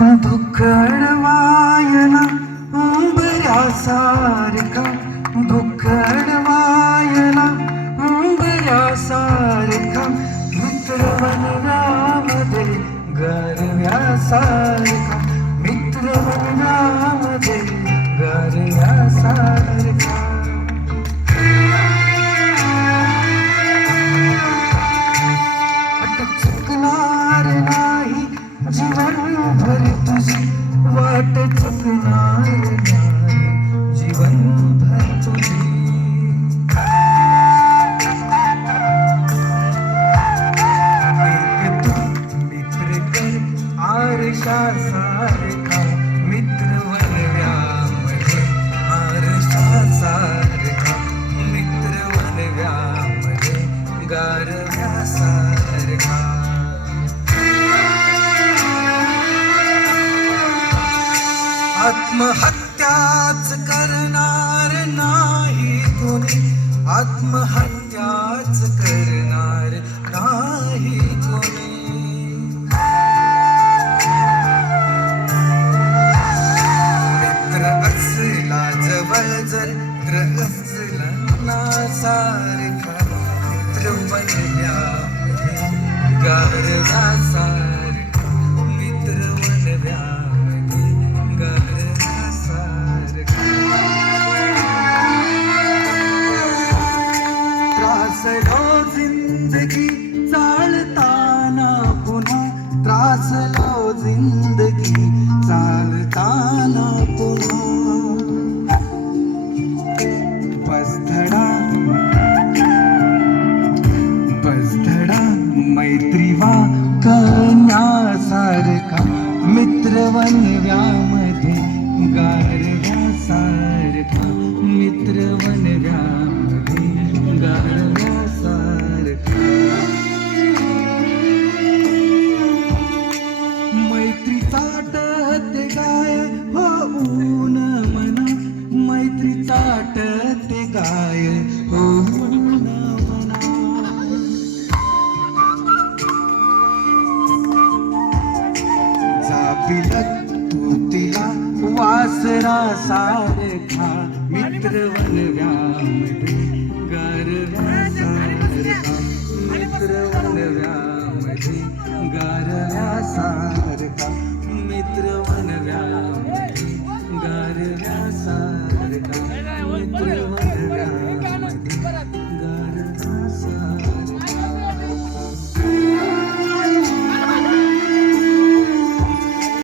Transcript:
दुःख उंबऱ्यासारखा दुःख उंबऱ्यासारखा मित्र वनरामध्ये गरव्यासारखा मित्र आरशा सारखा मित्र वनव्यामध्ये आरशा सारखा मित्र वनव्यामध्ये गारव्या आत्महत्याच करणार नाही कोणी आत्महत्याच करणार नाही कोणी जवळ जर मित्र असला ना सारखा मित्र बनव्यामध्ये गारवा सारखा मित्र बनव्यामध्ये गारवा सारखा. त्रासलो जिंदगी चालताना पुन्हा त्रासलो जिंदगी सारखा मित्र वनव्यामध्ये गारव्यासारखा मित्र वनव्यामध्ये गारव्यासारखा मैत्रीचा ते गाय होऊन मना मैत्रीचा ते गाय जाबिलक तू तिला वासरा सारखा मित्र वनव्यामध्ये.